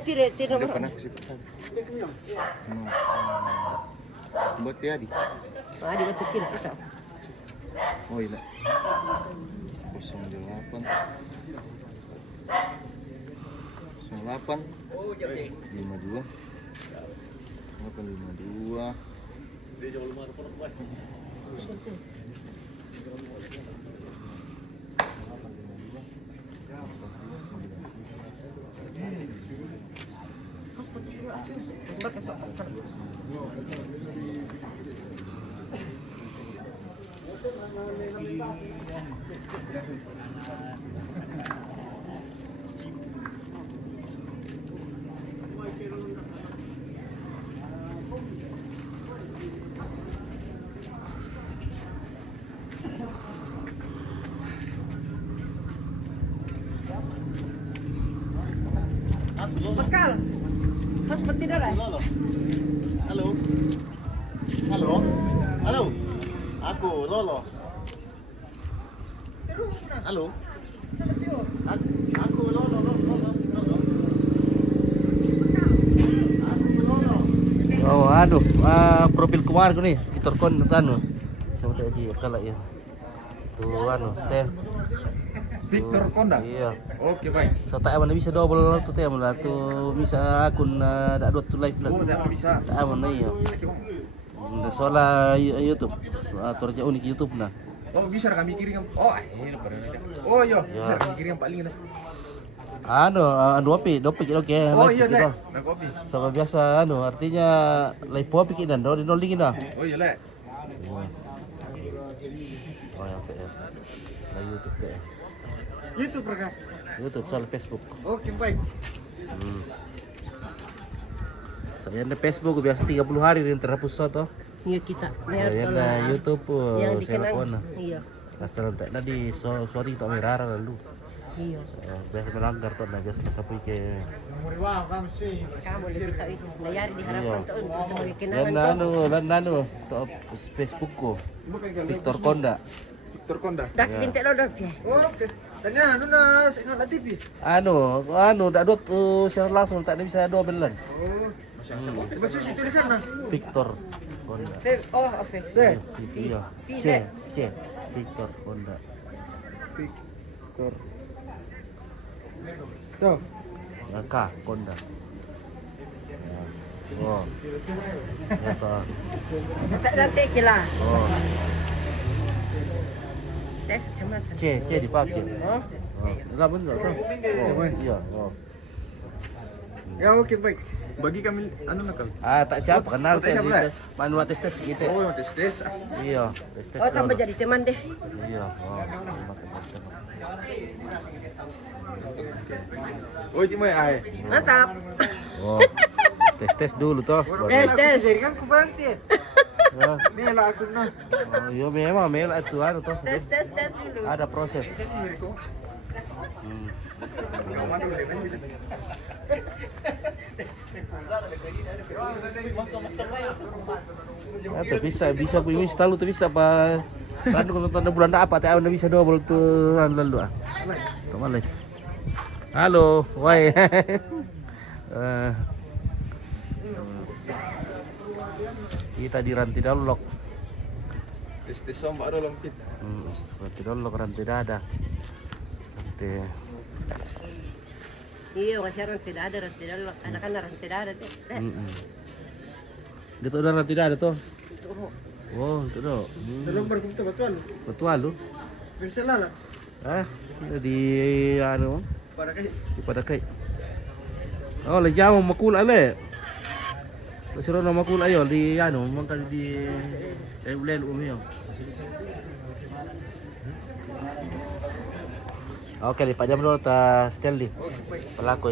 tire Udah nomor. pernah ke situ kan? Buat dia di. Di batu kiri kita. Oh iya. 08 08 52 852 Bekal. Hospital dah. Halo. Halo. Halo. Aku Lolo. Halo. Aku Lolo. Oh, aduh, profil kemarin nih, Victor Kon anu. Sama tadi kalah ya. Tuh anu, teh. Victor Konda. Iya. Oke, baik. So tak mana bisa double tuh teh mana tuh bisa akun dak dua tuh live lah. Oh, tidak bisa. Tak mana iya. Soalnya YouTube, atur aja unik YouTube nah. Oh, bisa kami kirim. Oh, ini pernah ada. Oh, iya, bisa kami kirim paling dah. Anu, dopi oke. Oh, iya, Lek. Nah, kopi. Sama biasa anu artinya live kopi kita dan rolling dah. Oh, iya, Lek. Oh, ya, oke. Nah, YouTube teh. YouTube mereka. YouTube soal Facebook. Oke, baik. Saya di Facebook biasa 30 hari rin terhapus toh. Iya kita. Ya na YouTube yang saya dikenal. lakona. Iya. Asal tak tadi sorry tak merara lalu. Iya. Biasa melanggar tuh nah biasa kasapu ke. Kamu lebih tahu itu. Layari di harapan tuh untuk sebagai Dan kenangan tuh. nanu to Facebookku. Victor Konda. Victor Konda. Dah pintek lo dah. Oke. Tanya anu na sa ino TV. Anu dak dot share langsung tak ada bisa dua belan. Oh, masih si tulisan na. Victor Konda. Oh, apa? Iya. C. Victor Konda. Victor. Tuh. K Konda. Oh. Ya toh. Tak nanti je lah. Oh. Kecamatan. C dipakai. Oh. Enggak benar tuh. Oh, iya. Oh. Ya, oke, baik. Bagi kami anu nakal. Tak siapa kenal tak siapa, manual tes gitu. Oh, tes. Iya, tes. Oh, tambah jadi teman deh. Iya. Oh, itu mah ai. Mantap. Oh. Tes dulu toh. Tes. Kan ku berarti. Ya. Mela aku na. Oh, iya memang mel itu anu toh. Tes dulu. Ada proses. Bisa punya install tuh bisa apa? Kan kalau tanda bulan apa teh anda bisa double tuh lalu ah. Kemana? Halo, woi. Kita di Rantai Dolok. Tes sombak do lompit. Rantai Dolok, Rantai Dada. Rantai. Iya, masih tidak ada anak-anak tidak ada tuh. Gitu udah tidak ada tuh. Oh, itu dong. Dalam berkumpulan betul. Betul lu. Bisa lah. Di anu Pada kai. di Padakai. Oh, le jamo makul ale. Suruh nama makul ayo di anu mangkal di ulen yo. Oke, di pajam dulu ta Stanley. Pelaku